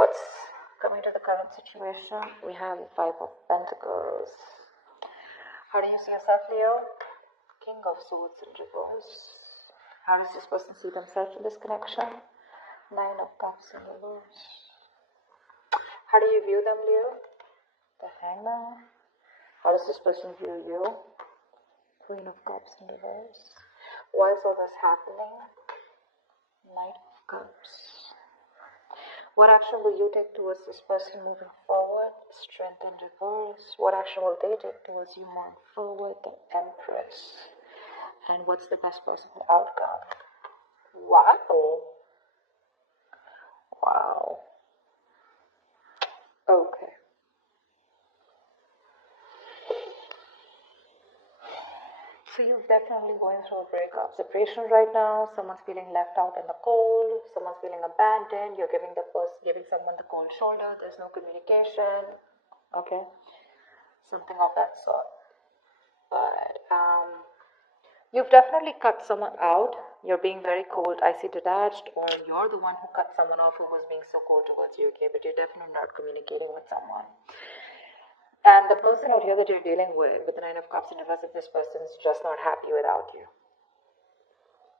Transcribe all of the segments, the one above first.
What's coming to the current situation? We have the Five of Pentacles. How do you see yourself, Leo? King of Swords in reverse. How does this person see themselves in this connection? Nine of Cups in reverse. How do you view them, Leo? The Hangman. How does this person view you? Queen of Cups in reverse. Why is all this happening? Knight of Cups. What action will you take towards this person moving forward? Strength in reverse. What action will they take towards you moving forward? The Empress. And what's the best possible outcome? Wow. Wow. Okay. So you're definitely going through a breakup separation right now. Someone's feeling left out in the cold. Someone's feeling abandoned. You're giving someone the cold shoulder. There's no communication. Okay, something of that sort. But you've definitely cut someone out. You're being very cold, icy, detached, or you're the one who cut someone off who was being so cold towards you. Okay, but you're definitely not communicating with someone. And the person out here that you're dealing with the Nine of Cups in reverse, if this person's just not happy without you.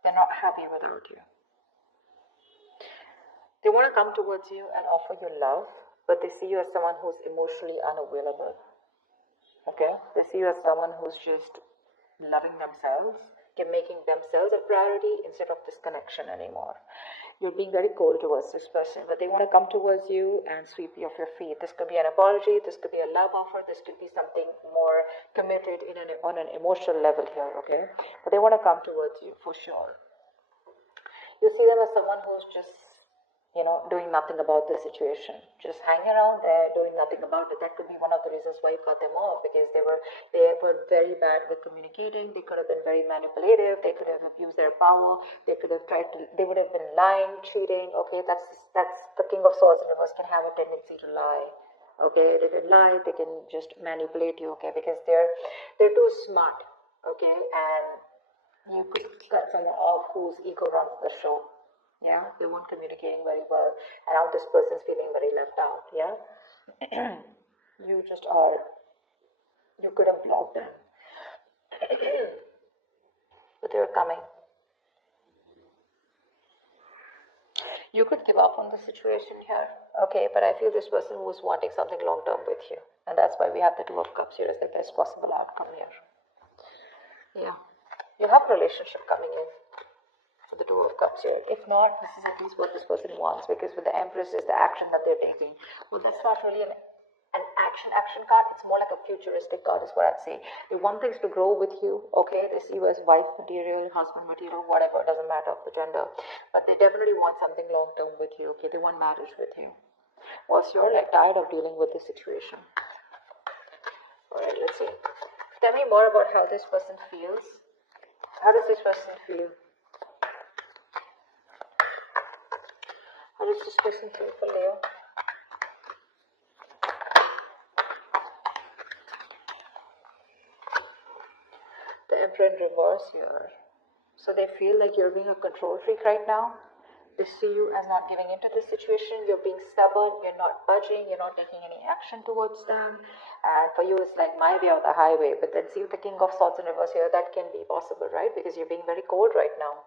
They're not happy without you. They want to come towards you and offer you love, but they see you as someone who's emotionally unavailable. Okay? They see you as someone who's just loving themselves, making themselves a priority instead of this connection anymore. You're being very cold towards this person, but they want to come towards you and sweep you off your feet. This could be an apology, this could be a love offer, this could be something more committed on an emotional level here, okay? But they want to come towards you for sure. You see them as someone who's just, doing nothing about the situation. Just hanging around there, doing nothing about it. That could be one of the reasons why you cut them off, because they were very bad with communicating. They could have been very manipulative. They could have abused their power. They would have been lying, cheating. Okay, that's the King of Swords in reverse can have a tendency to lie. Okay, they can lie. They can just manipulate you. Okay, because they're too smart. Okay, and you could cut someone off whose ego runs the show. Yeah, they weren't communicating very well, and now this person's feeling very left out. Yeah, you could have blocked them, but they're coming. You could give up on the situation here, okay, but I feel this person was wanting something long term with you, and that's why we have the Two of Cups here as the best possible outcome here. Yeah, you have a relationship coming in. For the Two of Cups here. If not, this is at least what this person wants, because with the Empress is the action that they're taking. Well, that's not really an action card. It's more like a futuristic card is what I'd say. They want things to grow with you, okay? They see you as wife material, husband material, whatever. It doesn't matter the gender. But they definitely want something long-term with you, okay? They want marriage with you. Whilst you're like tired of dealing with this situation. Alright, let's see. Tell me more about how this person feels. How does this person feel? How does this person feel for Leo? The Emperor in reverse here. So they feel like you're being a control freak right now. They see you as not giving into this situation. You're being stubborn. You're not budging. You're not taking any action towards them. And for you, it's like my way or the highway. But then see with the King of Swords in reverse here, that can be possible, right? Because you're being very cold right now.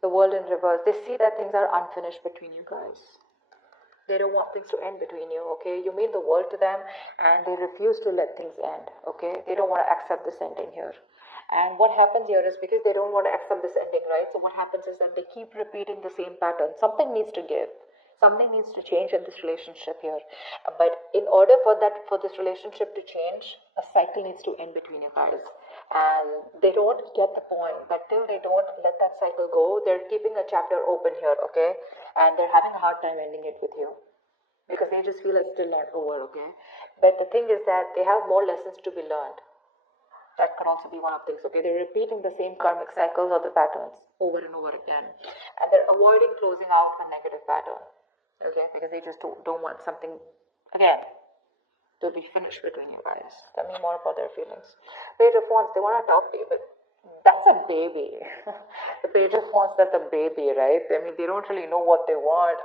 The World in reverse. They see that things are unfinished between you guys. They don't want things to end between you, okay? You mean the world to them, and they refuse to let things end, okay? They don't want to accept this ending here. And what happens here is because they don't want to accept this ending, right? So what happens is that they keep repeating the same pattern. Something needs to give. Something needs to change in this relationship here. But in order for this relationship to change, a cycle needs to end between you guys. And they don't get the point, but till they don't let that cycle go, they're keeping a chapter open here, okay? And they're having a hard time ending it with you, because they just feel it's still not over, okay? But the thing is that they have more lessons to be learned. That could also be one of the things, okay? They're repeating the same karmic cycles or the patterns over and over again. And they're avoiding closing out a negative pattern, okay? Because they just don't want something, again, to be finished between you guys. Tell me more about their feelings. Page of Wands, they want to talk to you, but that's a baby. The Page of Wands, that's a baby, right? I mean, they don't really know what they want.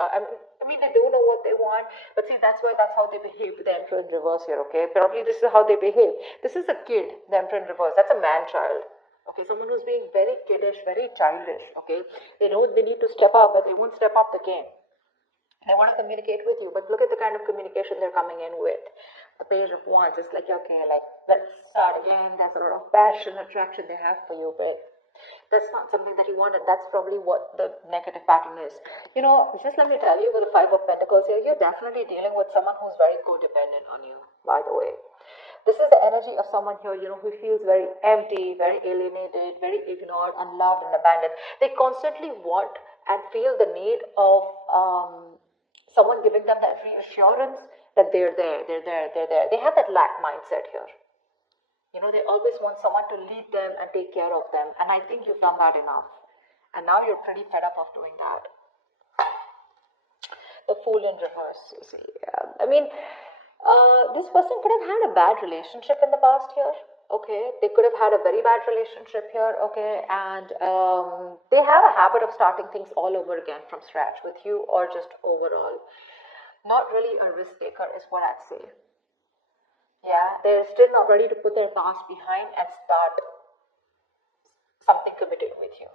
I mean, they do know what they want, but see, that's how they behave with the Emperor in reverse here, okay? Probably this is how they behave. This is a kid, the Emperor in reverse. That's a man-child. Okay, someone who's being very kiddish, very childish, okay? They know they need to step up, but they won't step up the game. They want to communicate with you, but look at the kind of communication they're coming in with. The Page of Wands, it's like, okay, like, let's start again. There's a lot of passion, attraction they have for you, but that's not something that you want, and that's probably what the negative pattern is. Just let me tell you, with the Five of Pentacles here, you're definitely dealing with someone who's very codependent on you, by the way. This is the energy of someone here, who feels very empty, very alienated, very ignored, unloved, and abandoned. They constantly want and feel the need of someone giving them that reassurance that they're there. They have that lack mindset here. They always want someone to lead them and take care of them. And I think you've done that enough. And now you're pretty fed up of doing that. The Fool in reverse, you see. I mean, this person could have had a bad relationship in the past here. Okay, they could have had a very bad relationship here. Okay, and they have a habit of starting things all over again from scratch with you, or just overall. Not really a risk taker is what I'd say. Yeah, they're still not ready to put their past behind and start something committed with you.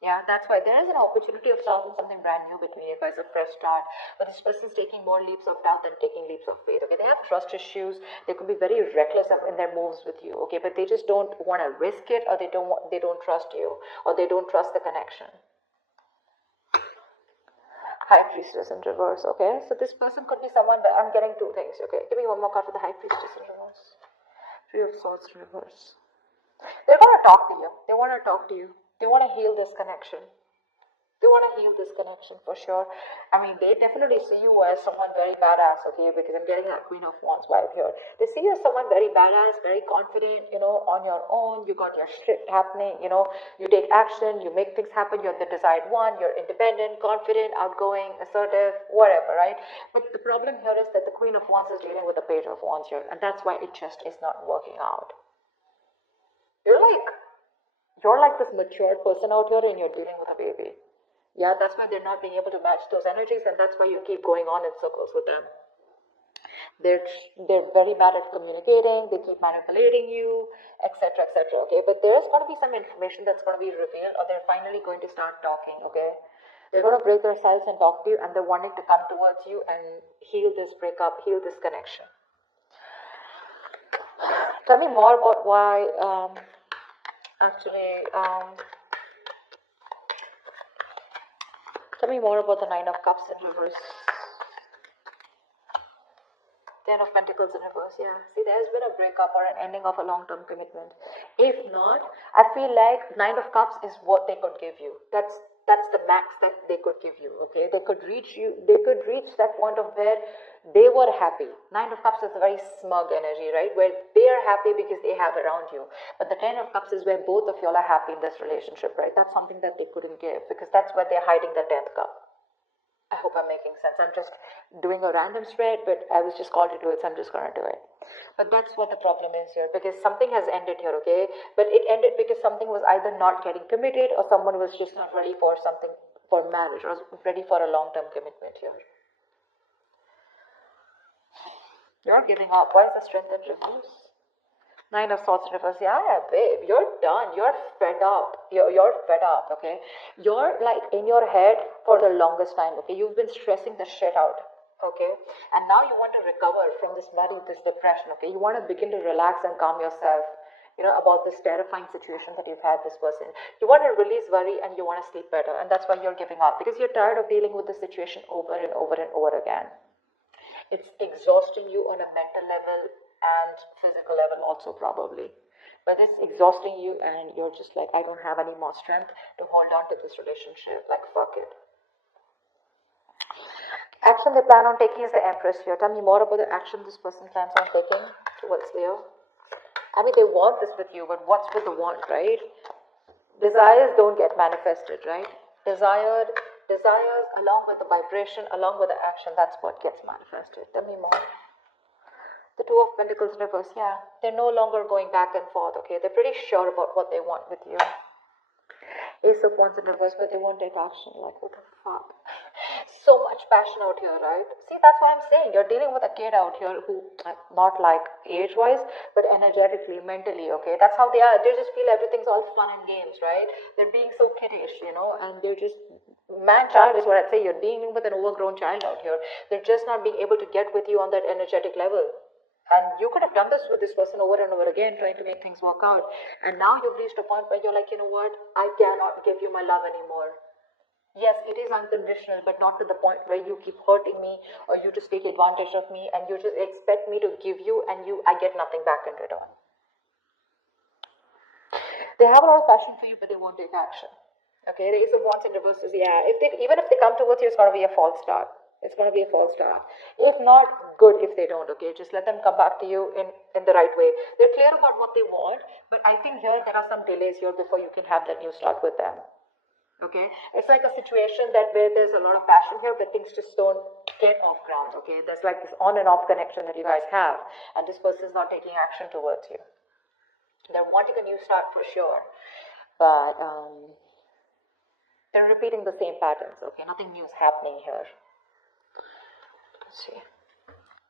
Yeah, that's why there is an opportunity of starting something brand new between you guys, a fresh start. But this person's taking more leaps of doubt than taking leaps of faith. Okay, they have trust issues. They could be very reckless in their moves with you. Okay, but they just don't want to risk it, or they don't trust you, or they don't trust the connection. High Priestess in reverse. Okay, so this person could be someone. I'm getting two things. Okay, give me one more card for the High Priestess in reverse. Three of Swords in reverse. They're gonna talk to you. They want to talk to you. They want to heal this connection. They want to heal this connection for sure. I mean, they definitely see you as someone very badass, okay, because I'm getting that Queen of Wands vibe here. They see you as someone very badass, very confident, on your own. You got your shit happening, you take action, you make things happen. You're the desired one. You're independent, confident, outgoing, assertive, whatever, right? But the problem here is that the Queen of Wands is dealing with the Page of Wands here, and that's why it just is not working out. You're like this mature person out here, and you're dealing with a baby. Yeah, that's why they're not being able to match those energies, and that's why you keep going on in circles with them. They're very bad at communicating. They keep manipulating you, etc., etc. Okay, but there's going to be some information that's going to be revealed, or they're finally going to start talking. Okay, they're going to break their silence and talk to you, and they're wanting to come towards you and heal this breakup, heal this connection. Tell me more about why. Tell me more about the Nine of Cups in reverse. Ten of Pentacles in reverse, yeah. See, there's been a breakup or an ending of a long-term commitment. If not, I feel like Nine of Cups is what they could give you. That's the max that they could give you, okay? They could reach that point of where they were happy. Nine of Cups is a very smug energy, right? Where they are happy because they have around you. But the Ten of Cups is where both of y'all are happy in this relationship, right? That's something that they couldn't give, because that's where they're hiding the 10th cup. I hope I'm making sense. I'm just doing a random spread, but I was just called to do it, so I'm just going to do it. But that's what the problem is here, because something has ended here, okay? But it ended because something was either not getting committed, or someone was just not ready for something, for marriage, or ready for a long-term commitment here. You're giving up. Why is the Strength in reverse? Nine of Swords in reverse. Yeah, babe, you're done. You're fed up. You're fed up, okay? You're like in your head for the longest time, okay? You've been stressing the shit out, okay? And now you want to recover from this depression, okay? You want to begin to relax and calm yourself, about this terrifying situation that you've had this person. You want to release worry, and you want to sleep better. And that's why you're giving up, because you're tired of dealing with the situation over and over and over again. It's exhausting you on a mental level and physical level also, probably. But it's exhausting you, and you're just like, I don't have any more strength to hold on to this relationship. Like, fuck it. Action they plan on taking is the Empress here. Tell me more about the action this person plans on taking towards Leo. I mean, they want this with you, but what's with the want, right? Desires don't get manifested, right? Desires along with the vibration, along with the action, that's what gets manifested. Tell me more. The Two of Pentacles in reverse, yeah. They're no longer going back and forth, okay? They're pretty sure about what they want with you. Ace of Wands in reverse, but they won't take action. Like, what the fuck? so much passion out here, right? See, that's what I'm saying. You're dealing with a kid out here who, not like age-wise, but energetically, mentally, okay? That's how they are. They just feel everything's all fun and games, right? They're being so kiddish, and they're just, man-child is what I'd say. You're dealing with an overgrown child out here. They're just not being able to get with you on that energetic level. And you could have done this with this person over and over again, trying to make things work out. And now you've reached a point where you're like, you know what? I cannot give you my love anymore. Yes, it is unconditional, but not to the point where you keep hurting me or you just take advantage of me and you just expect me to give you and I get nothing back in return. They have a lot of passion for you, but they won't take action. Okay, the Ace of Wands in reverse is, yeah, even if they come towards you, it's going to be a false start. It's going to be a false start. If not, good if they don't, okay? Just let them come back to you in the right way. They're clear about what they want, but I think here there are some delays here before you can have that new start with them. Okay, it's like a situation that where there's a lot of passion here, but things just don't get off ground. Okay, there's like this on and off connection that you guys have, and this person is not taking action towards you. They're wanting a new start for sure, but they're repeating the same patterns. Okay, nothing new is happening here. Let's see.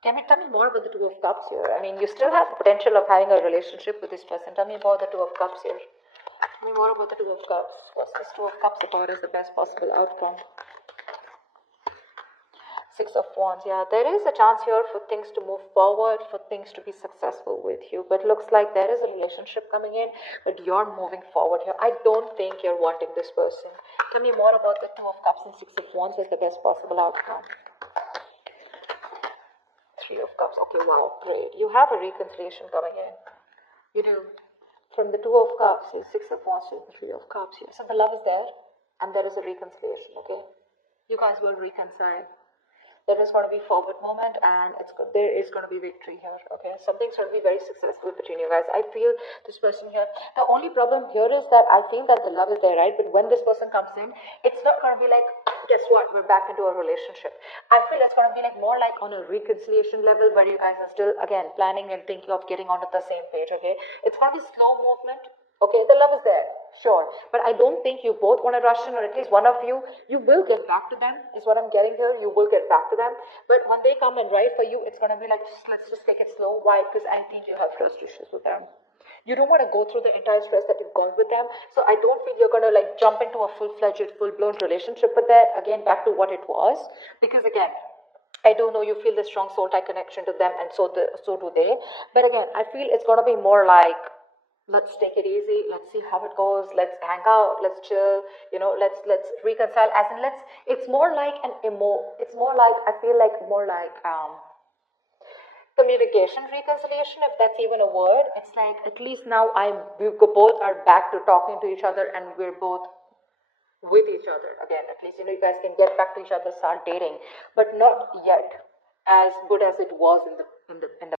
Can you tell me more about the Two of Cups here? I mean, you still have the potential of having a relationship with this person. Tell me about the Two of Cups here. Tell me more about the Two of Cups. What's this Two of Cups about is the best possible outcome? Six of Wands. Yeah, there is a chance here for things to move forward, for things to be successful with you. But looks like there is a relationship coming in, but you're moving forward here. I don't think you're wanting this person. Tell me more about the Two of Cups and Six of Wands as the best possible outcome. Three of Cups. Okay, wow, great. You have a reconciliation coming in. You do. From the Two of Cups, Six of Wands to the Three of Cups here. So the love is there, and there is a reconciliation, okay? You guys will reconcile. There is going to be forward movement, and there is going to be victory here, okay? Something's going to be very successful between you guys. I feel this person here, the only problem here is that I feel that the love is there, right? But when this person comes in, it's not going to be like, guess what, we're back into a relationship. I feel it's going to be like more like on a reconciliation level where you guys are still, again, planning and thinking of getting onto the same page, okay? It's going to be slow movement. Okay, the love is there, sure. But I don't think you both want to rush in, or at least one of you will get back to them, is what I'm getting here. You will get back to them. But when they come and write for you, it's going to be like, let's just take it slow. Why? Because I think you have trust issues with them. You don't want to go through the entire stress that you've gone with them. So I don't feel you're going to like jump into a full-fledged, full-blown relationship with that. Again, back to what it was. Because again, I do know you feel the strong soul tie connection to them, and so do they. But again, I feel it's going to be more like, let's take it easy, let's see how it goes, let's hang out, let's chill, let's reconcile, as in it's more like it's more like, I feel like more like communication reconciliation, if that's even a word. It's like, at least now we both are back to talking to each other, and we're both with each other again. At least, you guys can get back to each other, start dating, but not yet as good as it was in the